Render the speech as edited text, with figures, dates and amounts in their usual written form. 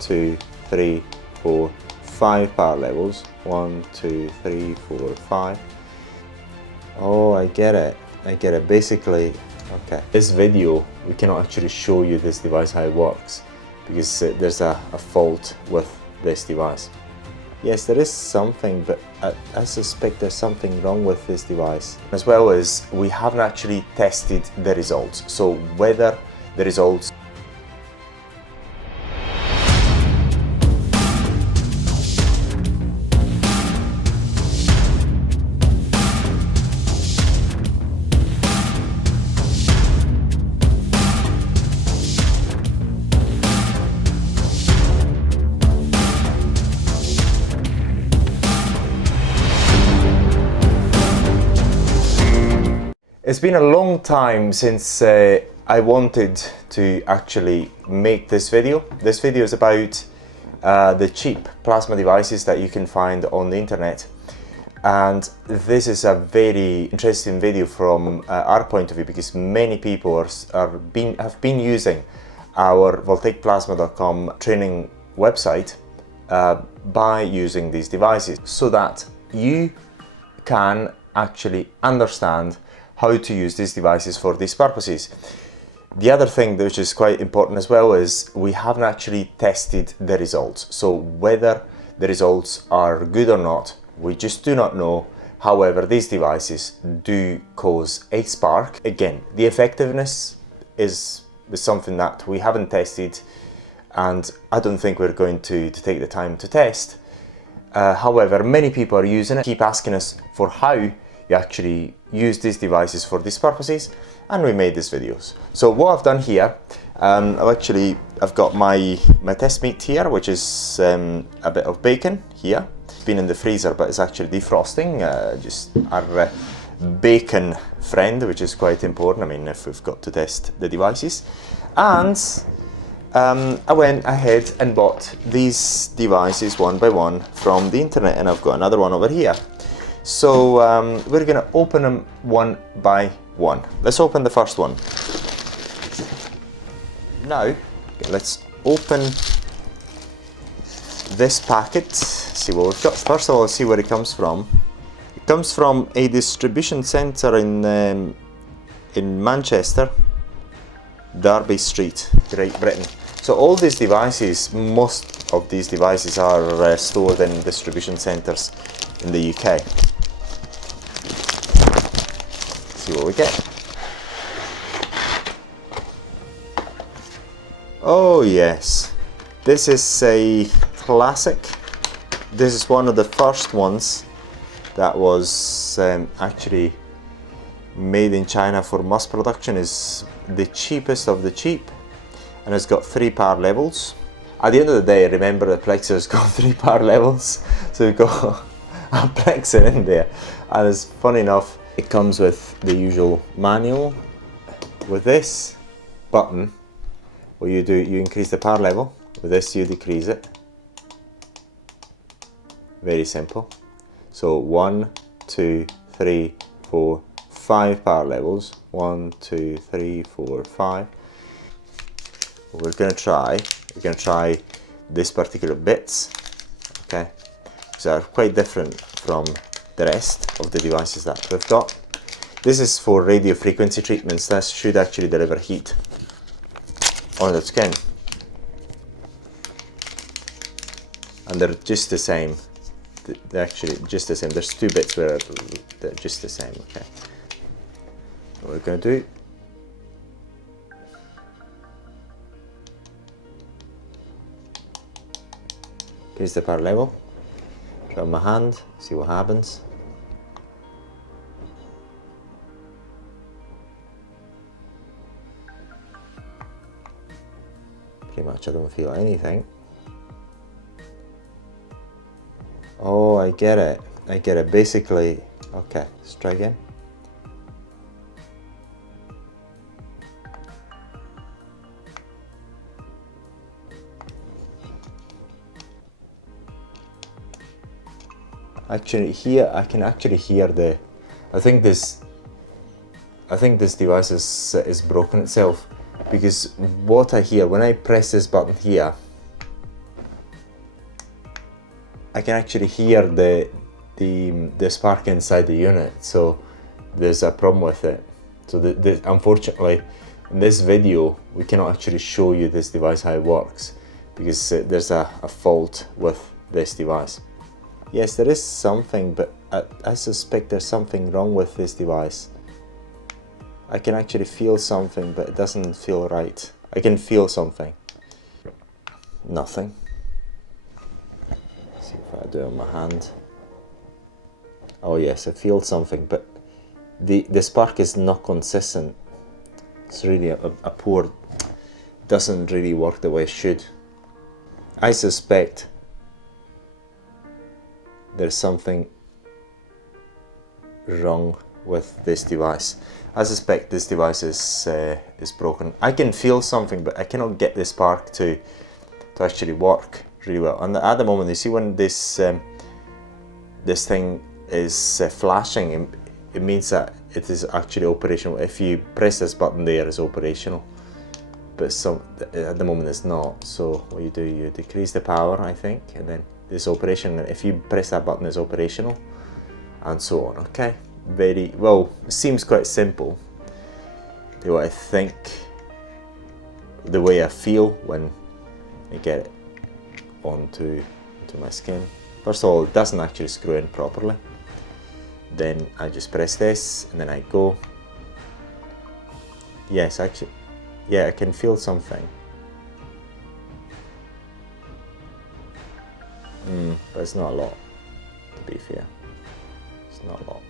2, 3, 4, 5 power levels. 1, 2, 3, 4, 5. Oh, I get it. I get it. Basically, okay. This video, we cannot actually show you this device how it works because there's a fault with this device. Yes, there is something, but I suspect there's something wrong with this device. As well as we haven't actually tested the results. So whether the results It's been a long time since I wanted to actually make this video. This video is about the cheap plasma devices that you can find on the internet. And this is a very interesting video from our point of view because many people have been using our voltaicplasma.com training website by using these devices so that you can actually understand how to use these devices for these purposes. The other thing which is quite important as well is we haven't actually tested the results. So whether the results are good or not, we just do not know. However, these devices do cause a spark. Again, the effectiveness is something that we haven't tested and I don't think we're going to take the time to test. However, many people are using it, keep asking us for how you actually use these devices for these purposes, and we made these videos. So what I've done here, I've got my test meat here, which is a bit of bacon here. It's been in the freezer, but it's actually defrosting, just our bacon friend, which is quite important. I mean, if we've got to test the devices. And I went ahead and bought these devices one by one from the internet, and I've got another one over here. So we're going to open them one by one. Let's open the first one. Now, let's open this packet, see what we've got. First of all, see where it comes from. It comes from a distribution centre in Manchester, Derby Street, Great Britain. So all these devices, most of these devices are stored in distribution centres in the UK. See what we get. Oh yes, this is a classic. This is one of the first ones that was actually made in China for mass production. Is the cheapest of the cheap, and it's got 3 power levels. At the end of the day, remember the Plexer has got 3 power levels, so we've got a Plexer in there. And it's funny enough, it comes with the usual manual. With this button, what you do, you increase the power level. With this, you decrease it. Very simple. So 1, 2, 3, 4, 5 power levels. 1, 2, 3, 4, 5. We're going to try this particular bits. Okay, these are quite different from the rest of the devices that we've got. This is for radio frequency treatments. That should actually deliver heat on the skin, and they're just the same. They're actually just the same. There's 2 bits where they're just the same. Okay, what we're going to do, increase the power level, try my hand, see what happens. Pretty much I don't feel anything. Oh, I get it. I get it. Basically, okay, let's try again. Actually, here I can actually hear the. I think this device is broken itself, because what I hear when I press this button here, I can actually hear the spark inside the unit, so there's a problem with it. So unfortunately, in this video, we cannot actually show you this device how it works, because there's a fault with this device. Yes, there is something, but I suspect there's something wrong with this device. I can actually feel something, but it doesn't feel right. I can feel something. Nothing. Let's see if I do it on my hand. Oh yes, I feel something, but the spark is not consistent. It's really a poor, doesn't really work the way it should. I suspect there's something wrong with this device. I suspect this device is broken. I can feel something, but I cannot get the spark to actually work really well. And at the moment, you see when this this thing is flashing, it means that it is actually operational. If you press this button there, it's operational, but at the moment it's not. So what you do, you decrease the power, I think, and then this operation. If you press that button, it's operational, and so on. Okay, very well. It seems quite simple. The way I think, the way I feel when I get it onto my skin. First of all, it doesn't actually screw in properly. Then I just press this, and then I go. Yes, actually, yeah, I can feel something. But it's not a lot, to be fair. It's not a lot.